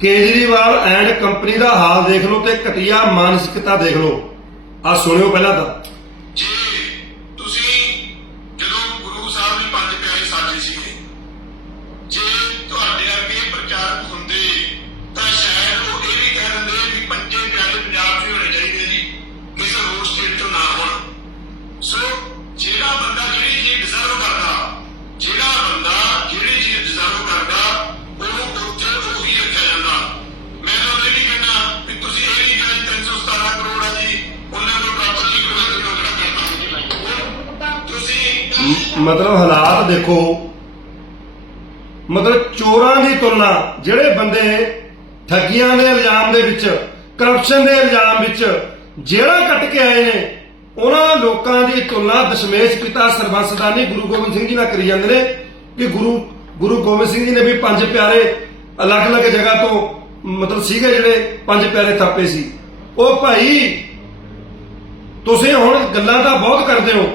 Kejriwal and company ਦਾ ਹਾਲ ਦੇਖ ਲਓ ਤੇ ਘਟੀਆ ਮਾਨਸਿਕਤਾ ਦੇਖ ਲਓ। ਆ ਸੁਣਿਓ ਪਹਿਲਾਂ ਤਾਂ। ਮਤਲਬ ਹਾਲਾਤ ਦੇਖੋ। ਮਤਲਬ ਚੋਰਾਂ ਦੀ ਤੁਲਨਾ, ਜਿਹੜੇ ਬੰਦੇ ਠੱਗੀਆਂ ਦੇ ਇਲਜ਼ਾਮ ਦੇ ਵਿੱਚ ਕਰਪਸ਼ਨ ਦੇ ਇਲਜ਼ਾਮ ਵਿੱਚ ਜਿਹੜਾ ਕੱਟ ਕੇ ਆਏ ਨੇ, ਉਹਨਾਂ ਲੋਕਾਂ ਦੀ ਤੁਲਨਾ ਦਸ਼ਮੇਸ਼ ਪਿਤਾ ਸਰਬੰਸਦਾਨੀ ਗੁਰੂ ਗੋਬਿੰਦ ਸਿੰਘ ਜੀ ਨਾਲ ਕਰੀ ਜਾਂਦੇ ਨੇ ਕਿ ਗੁਰੂ ਗੁਰੂ ਗੋਬਿੰਦ ਸਿੰਘ ਜੀ ਨੇ ਵੀ ਪੰਜ ਪਿਆਰੇ ਅਲੱਗ-ਅਲੱਗ ਜਗ੍ਹਾ ਤੋਂ ਮਤਲਬ ਸੀਗੇ ਜਿਹੜੇ ਪੰਜ ਪਿਆਰੇ ਥਾਪੇ ਸੀ। ਉਹ ਭਾਈ, ਤੁਸੀਂ ਹੁਣ ਗੱਲਾਂ ਤਾਂ ਬਹੁਤ ਕਰਦੇ ਹੋ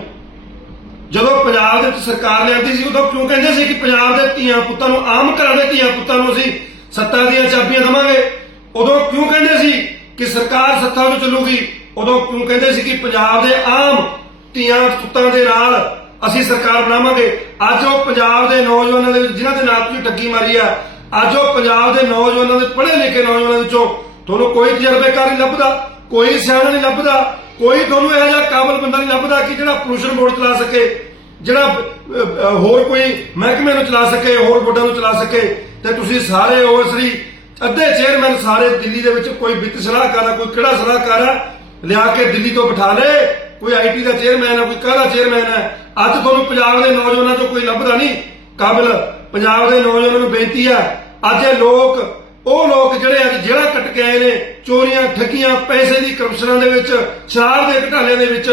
ਜਦੋਂ ਪੰਜਾਬ ਦੇ ਸਰਕਾਰ ਲਿਆਂਦੀ ਸੀ, ਉਦੋਂ ਕਿਉਂ ਕਹਿੰਦੇ ਸੀ ਕਿ ਪੰਜਾਬ ਦੇ ਧੀਆਂ ਪੁੱਤਾਂ ਨੂੰ ਆਮ ਘਰਾਂ ਦੇ ਧੀਆਂ ਪੁੱਤਾਂ ਨੂੰ ਅਸੀਂ ਸੱਤਾ ਦੀਆਂ ਚਾਬੀਆਂ ਦਵਾਂਗੇ? ਉਦੋਂ ਕਿਉਂ ਕਹਿੰਦੇ ਸੀ ਕਿ ਸਰਕਾਰ ਸੱਤਾ ਨੂੰ ਚੱਲੂਗੀ? ਉਦੋਂ ਕਿਉਂ ਕਹਿੰਦੇ ਸੀ ਕਿ ਪੰਜਾਬ ਦੇ ਆਮ ਧੀਆਂ ਪੁੱਤਾਂ ਦੇ ਨਾਲ ਅਸੀਂ ਸਰਕਾਰ ਬਣਾਵਾਂਗੇ? ਅੱਜ ਉਹ ਪੰਜਾਬ ਦੇ ਨੌਜਵਾਨਾਂ ਦੇ ਵਿੱਚ, ਜਿਨ੍ਹਾਂ ਦੇ ਨਾਲ ਤੁਸੀਂ ਟੱਗੀ ਮਾਰੀ ਆ, ਅੱਜ ਉਹ ਪੰਜਾਬ ਦੇ ਨੌਜਵਾਨਾਂ ਦੇ ਪੜ੍ਹੇ ਲਿਖੇ ਨੌਜਵਾਨਾਂ ਵਿੱਚੋਂ ਤੁਹਾਨੂੰ ਕੋਈ ਤਜਰਬੇਕਾਰ ਨਹੀਂ ਲੱਭਦਾ, ਕੋਈ ਸਿਆਣਾ ਨਹੀਂ ਲੱਭਦਾ। ਕੋਈ ਤੁਹਾਨੂੰ ਇਹੋ ਜਿਹਾ ਕਾਬਲ ਬੰਦਾ ਨਹੀਂ ਲੱਭਦਾ ਕਿ ਜਿਹੜਾ ਪੋਲੂਸ਼ਨ ਬੋਰਡ ਚਲਾ ਸਕੇ, ਜਿਹੜਾ ਹੋਰ ਕੋਈ ਮਹਿਕਮੇ ਨੂੰ ਚਲਾ ਸਕੇ, ਹੋਰ ਬੋਰਡਾਂ ਨੂੰ ਚਲਾ ਸਕੇ, ਤੇ ਤੁਸੀਂ ਸਾਰੇ ਓਵਰਸਰੀ ਅੱਧੇ ਚੇਅਰਮੈਨ ਸਾਰੇ ਦਿੱਲੀ ਦੇ ਵਿੱਚ ਕੋਈ ਵਿੱਤ ਸਲਾਹਕਾਰ ਆ, ਕੋਈ ਕਿਹੜਾ ਸਲਾਹਕਾਰ ਆ, ਲਿਆ ਕੇ ਦਿੱਲੀ ਤੋਂ ਬਿਠਾ ਲੇ, ਕੋਈ ਆਈਟੀ ਦਾ ਚੇਅਰਮੈਨ ਆ, ਕੋਈ ਕਾਹਦਾ ਚੇਅਰਮੈਨ ਹੈ ਅੱਜ ਤੁਹਾਨੂੰ ਪੰਜਾਬ ਦੇ ਨੌਜਵਾਨਾਂ ਚੋਂ ਕੋਈ ਲੱਭਦਾ ਨਹੀਂ ਕਾਬਿਲ ਪੰਜਾਬ ਦੇ ਨੌਜਵਾਨਾਂ ਨੂੰ ਬੇਨਤੀ ਆ, ਅੱਜ ਇਹ ਲੋਕ ਉਹ ਲੋਕ ਜਿਹੜੇ ਅੱਜ ਜਿਹੜਾ ਕੱਟ ਕੇ ਆਏ ਨੇ, ਚੋਰੀਆਂ, ਠੱਗੀਆਂ, ਪੈਸੇ ਦੀ ਕਰਪਸ਼ਨਾਂ ਦੇ ਵਿੱਚ, ਸ਼ਰਾਬ ਦੇ ਘਟਾਲਿਆਂ ਦੇ ਵਿੱਚ,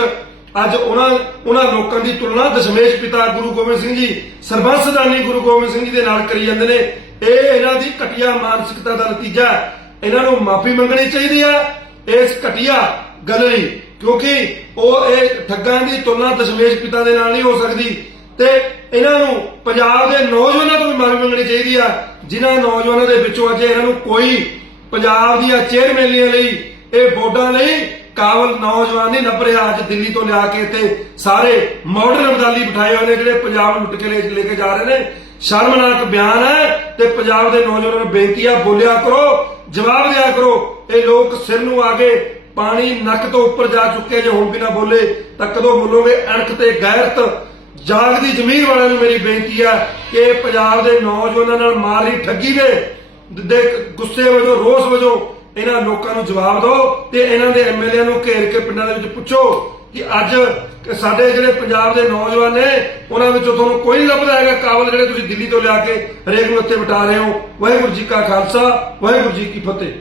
ਅੱਜ ਉਹਨਾਂ ਉਹਨਾਂ ਲੋਕਾਂ ਦੀ ਤੁਲਨਾ ਦਸ਼ਮੇਸ਼ ਪਿਤਾ ਗੁਰੂ ਗੋਬਿੰਦ ਸਿੰਘ ਜੀ ਸਰਬੰਸਦਾਨੀ ਗੁਰੂ ਗੋਬਿੰਦ ਸਿੰਘ ਜੀ ਦੇ ਨਾਲ ਕਰੀ ਜਾਂਦੇ ਨੇ। ਇਹ ਇਹਨਾਂ ਦੀ ਘਟੀਆ ਮਾਨਸਿਕਤਾ ਦਾ ਨਤੀਜਾ ਇਹਨਾਂ ਨੂੰ ਮਾਫੀ ਮੰਗਣੀ ਚਾਹੀਦੀ ਆ ਇਸ ਘਟੀਆ ਗੱਲ ਲਈ, ਕਿਉਂਕਿ ਉਹ ਇਹ ਠੱਗਾਂ ਦੀ ਤੁਲਨਾ ਦਸ਼ਮੇਸ਼ ਪਿਤਾ ਦੇ ਨਾਲ ਨਹੀਂ ਹੋ ਸਕਦੀ। ਤੇ ਇਹਨਾਂ ਨੂੰ ਪੰਜਾਬ ਦੇ ਨੌਜਵਾਨਾਂ ਤੋਂ ਵੀ ਮਾਫੀ ਮੰਗਣੀ ਚਾਹੀਦੀ ਆ, ਜਿਨ੍ਹਾਂ ਨੌਜਵਾਨਾਂ ਦੇ ਵਿੱਚੋਂ ਅੱਜ ਇਹਨਾਂ ਨੂੰ ਕੋਈ ਪੰਜਾਬ ਦੀਆਂ ਚੇਅਰਮੈਨੀਆਂ ਲਈ, ਇਹ ਬੋਰਡਾਂ ਲਈ ਕਾਬਲ ਨੌਜਵਾਨ ਨਹੀਂ ਲੱਭ ਰਿਹਾ। ਅੱਜ ਦਿੱਲੀ ਤੋਂ ਲਿਆ ਕੇ ਇੱਥੇ ਸਾਰੇ ਮਾਡਰਨ ਅਬਦਾਲੀ ਬਿਠਾਏ ਹੋਏ ਨੇ, ਜਿਹੜੇ ਪੰਜਾਬ ਨੂੰ ਲੁੱਟ ਕੇ ਲੈ ਕੇ ਜਾ ਰਹੇ ਨੇ। ਸ਼ਰਮਨਾਕ ਬਿਆਨ ਹੈ ਤੇ ਪੰਜਾਬ ਦੇ ਨੌਜਵਾਨਾਂ ਨੂੰ ਬੇਨਤੀ ਆ, ਬੋਲਿਆ ਕਰੋ, ਜਵਾਬ ਦਿਆ ਕਰੋ। ਇਹ ਲੋਕ ਸਿਰ ਨੂੰ ਆ ਕੇ ਪਾਣੀ ਨੱਕ ਤੋਂ ਉੱਪਰ ਜਾ ਚੁੱਕੇ ਜੇ ਹੁਣ ਵੀ ਨਾ ਬੋਲੇ, ਤਾਂ ਕਦੋਂ ਬੋਲੋਗੇ, ਅਣਖ ਤੇ ਗੈਰਤ ਜਾਗਦੀ ਜ਼ਮੀਰ ਵਾਲਿਆਂ ਨੂੰ ਮੇਰੀ ਬੇਨਤੀ ਆ ਕਿ ਪੰਜਾਬ ਦੇ ਨੌਜਵਾਨਾਂ ਨਾਲ ਮਾਰ ਰਹੀ ਠੱਗੀ ਦੇ ਦੇ ਗੁੱਸੇ ਵਜੋਂ, ਰੋਸ ਵਜੋਂ ਇਹਨਾਂ ਲੋਕਾਂ ਨੂੰ ਜਵਾਬ ਦਿਓ ਤੇ ਇਹਨਾਂ ਦੇ ਐਮਐਲਏ ਨੂੰ ਘੇਰ ਕੇ ਪਿੰਡਾਂ ਦੇ ਵਿੱਚ ਪੁੱਛੋ ਕਿ ਅੱਜ ਸਾਡੇ ਜਿਹੜੇ ਪੰਜਾਬ ਦੇ ਨੌਜਵਾਨ ਨੇ, ਉਹਨਾਂ ਵਿੱਚੋਂ ਤੁਹਾਨੂੰ ਕੋਈ ਨਹੀਂ ਲੱਭਦਾ ਹੈਗਾ ਕਾਬਲ ਜਿਹੜੇ ਤੁਸੀਂ ਦਿੱਲੀ ਤੋਂ ਲਿਆ ਕੇ ਹਰੇਕ ਨੂੰ ਉੱਥੇ ਬਿਠਾ ਰਹੇ ਹੋ। ਵਾਹਿਗੁਰੂ ਜੀ ਕਾ ਖਾਲਸਾ, ਵਾਹਿਗੁਰੂ ਜੀ ਕੀ ਫਤਿਹ।